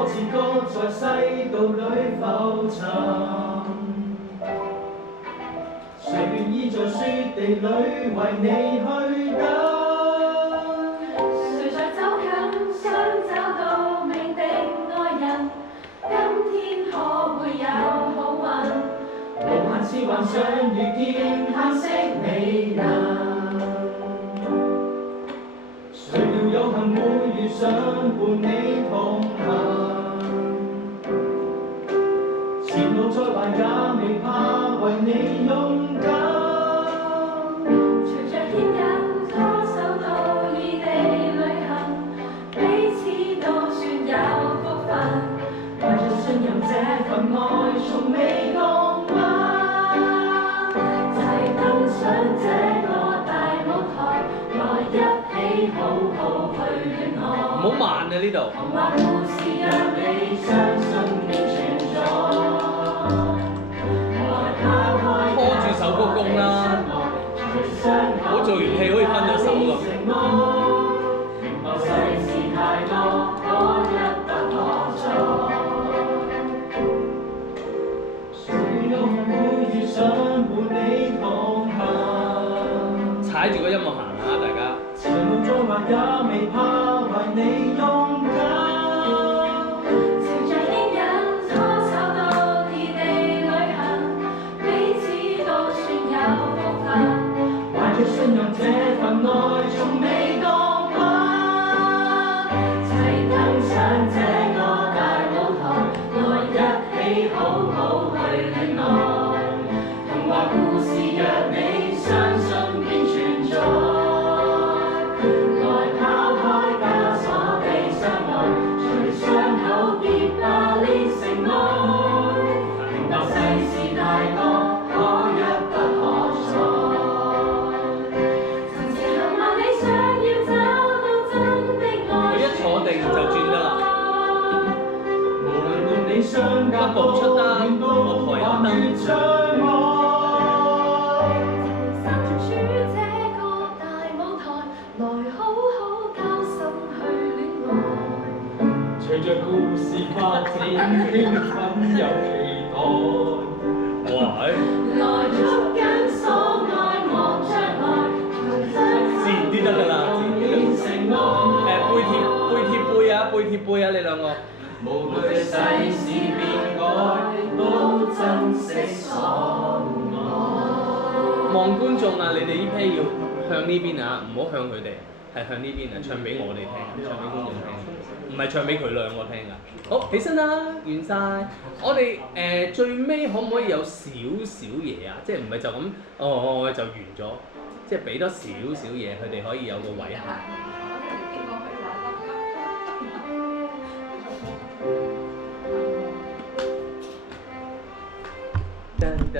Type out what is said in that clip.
歌詞歌在世道裏浮沉，誰願意在雪地裏為你去等？誰在走近想找到命定愛人？今天可會有好運？無限次幻想遇見嘆息美人。誰料有幸會遇上伴你同行，前路再壞也未怕，為你勇敢。隨着牽引拖手到異地旅行，彼此都算有福分。懷着信任這份愛從未降溫，齊登上這個大舞台，來一起好好去戀愛。唔好慢啊呢度。童話故事讓你相信便存在，來拋開拖住手鞠躬啦，唔好做完戲好似分咗手咁。明白世事太多，可一不可再。誰又會遇上伴你同行？踩住個音樂行啊，大家。前路再壞也未怕，為你勇敢。朝着牽引拖手到異地旅行，彼此都算有福分。懷着信任這份愛從未降溫，齊登上這個大舞台，來一起好好去戀愛。童話故事若你相信便存在，來拋開枷鎖的相愛，隨傷口結吧練成愛。明白世事太多，可一不可再。曾前行萬里，想要找到真的愛。佢一坐定就轉得啦。無論伴你相隔步出單多遠都落台有燈橫越障礙。三處處這個大舞台，來好好交心去戀愛。隨着故事發展，興奮又期待。哇！來捉緊所愛莫障礙，自然啲得㗎啦，自然啲成愛。背貼啊，背貼背啊，你兩個。無懼世事變改，都珍惜所愛。望觀眾啊，你哋呢批要向呢邊啊，唔好向佢哋，係向呢邊啊，唱俾我哋聽，唱俾觀眾聽，唔係唱俾佢兩個聽㗎。好，起身啦，完晒。我哋最尾可唔可以有少少嘢啊？即係唔係就咁就完咗？即係俾多少少嘢，佢哋可以有個位行。